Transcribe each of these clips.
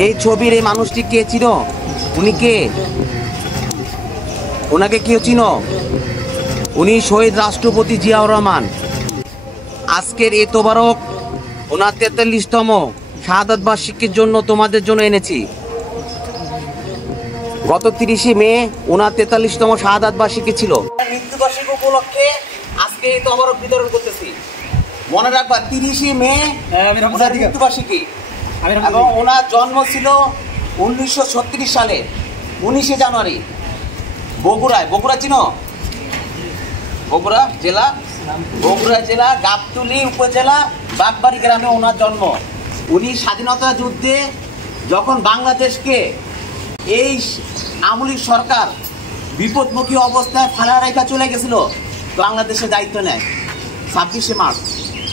এই ছবির এই মানুষটি কে চিনো? উনি কে? ওনাকে কেউ চিনো? উনি শহীদ রাষ্ট্রপতি জিয়াউর রহমান। আজকের এই তোবারক ওনার ৪৩তম শাহাদাত বার্ষিকীর জন্য তোমাদের জন্য এনেছি। গত ৩০শে মে ওনার ৪৩তম শাহাদাত বার্ষিকী ছিল। মৃত্যুবার্ষিকী উপলক্ষে আজকে এই তোবারক বিতরণ করতেছি। মনে রাখবা ৩০শে মে ওনার মৃত্যুবার্ষিকী এবং ওনার জন্ম ছিল ১৯৩৬ সালে ১৯শে জানুয়ারি বগুড়ায়। বগুড়া চিনো? বগুড়া জেলা গাবতলী উপজেলা বাগবাড়ি গ্রামে ওনার জন্ম। উনি স্বাধীনতা যুদ্ধে যখন বাংলাদেশকে এই আমলিক সরকার বিপদমুখী অবস্থায় ফেলা রেখা চলে গেছিল, বাংলাদেশে দায়িত্ব নেয় ২৬শে মার্চ।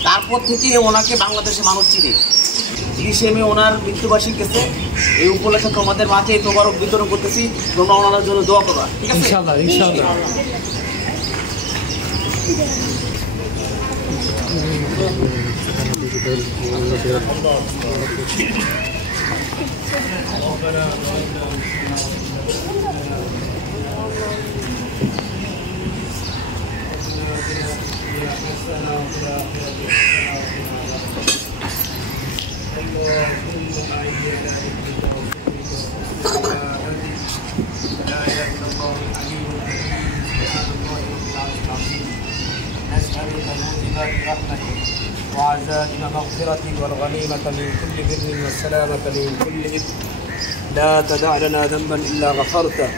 তারপর থেকে ওনাকে বাংলাদেশে মানুষ চিনে। ৩০শে মে ওনার মৃত্যুবার্ষিকী গেছে। এই উপলক্ষে তোমাদের মাঝে এই তোবারক বিতরণ করতেছি। তোমরা ওনার জন্য দোয়া করবা, ঠিক আছে? ইনশাআল্লাহ ইনশাআল্লাহ। وعزائم مغفرتك والغنيمة من كل بر والسلامة من كل إثم لا تدع لنا ذنبا إلا غفرته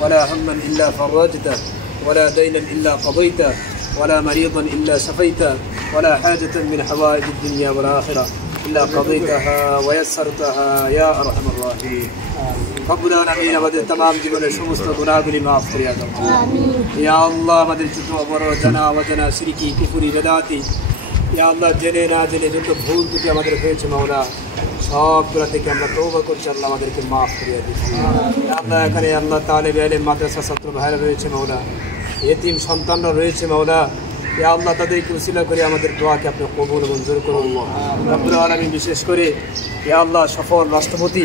ولا هما إلا فرجته ولا دينا إلا قضيته ولا مريضا إلا شفيته ولا حاجة من حوائج الدنيا والآخرة إلا قضيتها ويسرتها يا أرحم الراحمين رب العالمين আমাদের तमाम জীবনের সমস্ত গুনাহগুলি maaf করিয়া দাও ইয়া আল্লাহ। আমাদের ছোট বড় জানা অজানা শিরকি কুফরি বেদাতি ইয়া আল্লাহ জেনে না জেনে যত ভুল ত্রুটি আমাদের হয়েছে মাওলা সবগুলো থেকে আমরা তওবা করছি। আল্লাহ আমাদেরকে maaf করিয়া দিন আল্লাহ। এখানে আল্লাহ তালেব ইলম মাদ্রাসা ছাত্র ভাইরা রয়েছে মাওলা, ইতিম সন্তানরা রয়েছে মাওলা। ইয়া আল্লাহ তাদেরকে উসিলা করে আমাদের দোয়াকে আপনি কবুল মঞ্জুর করুন রব্বুল আলামিন। বিশেষ করে ইয়া আল্লাহ সফল রাষ্ট্রপতি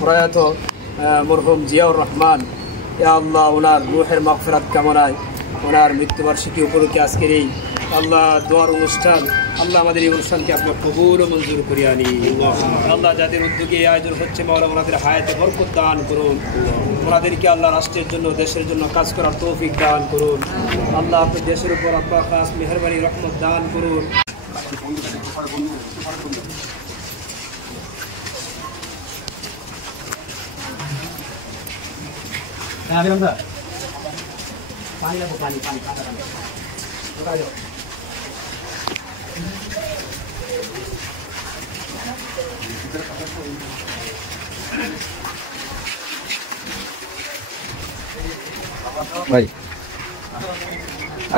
প্রয়াত মরহুম জিয়াউর রহমান, ইয়া আল্লাহ ওনার রূহের মাগফিরাত কামনায় ওনার মৃত্যুবার্ষিকী উপলক্ষে আজকের এই আল্লাহ দোয়ার অনুষ্ঠান, আল্লাহ আমাদের এই অনুষ্ঠানকে আপনি কবুল ও মঞ্জুর করে আনি আল্লাহ। যাদের উদ্যোগে এই আয়োজন হচ্ছে মাওলা ওনাদের হায়াতে বরকত দান করুন। ওনাদেরকে আল্লাহ রাষ্ট্রের জন্য দেশের জন্য কাজ করার তৌফিক দান করুন আল্লাহ। আপনি দেশের উপর আপনার খাস মেহেরবানি রহমত দান করুন। ভাই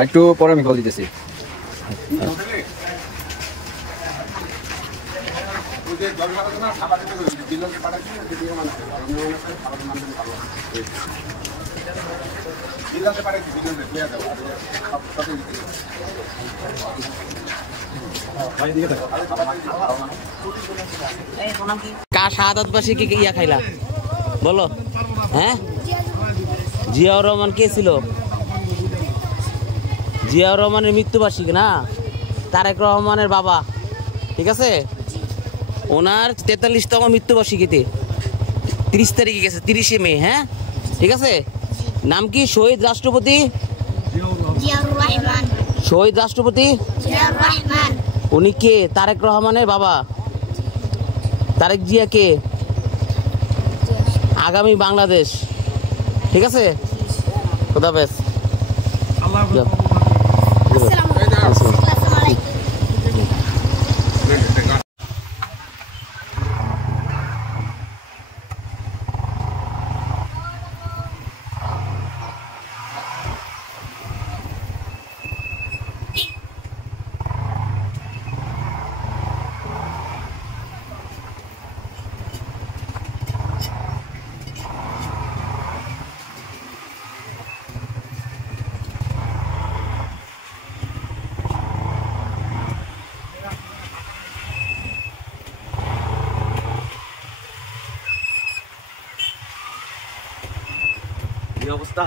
একটু পরে আমি কল দিতেছি। কার শাহাদাত বার্ষিকী ইয়া খাইলা বলো? হ্যাঁ, জিয়াউর রহমান কে ছিল? জিয়াউর রহমানের মৃত্যুবার্ষিকী না, তারেক রহমানের বাবা, ঠিক আছে? ওনার ৪৩তম মৃত্যুবার্ষিকীতে ৩০ তারিখে গেছে, ৩০শে মে। হ্যাঁ ঠিক আছে। নাম কি? শহীদ রাষ্ট্রপতি শহীদ রাষ্ট্রপতি উনি কে? তারেক রহমানের বাবা। তারেক জিয়া কে? আগামী বাংলাদেশ, ঠিক আছে? খোদা হাফেজ। এই অবস্থা।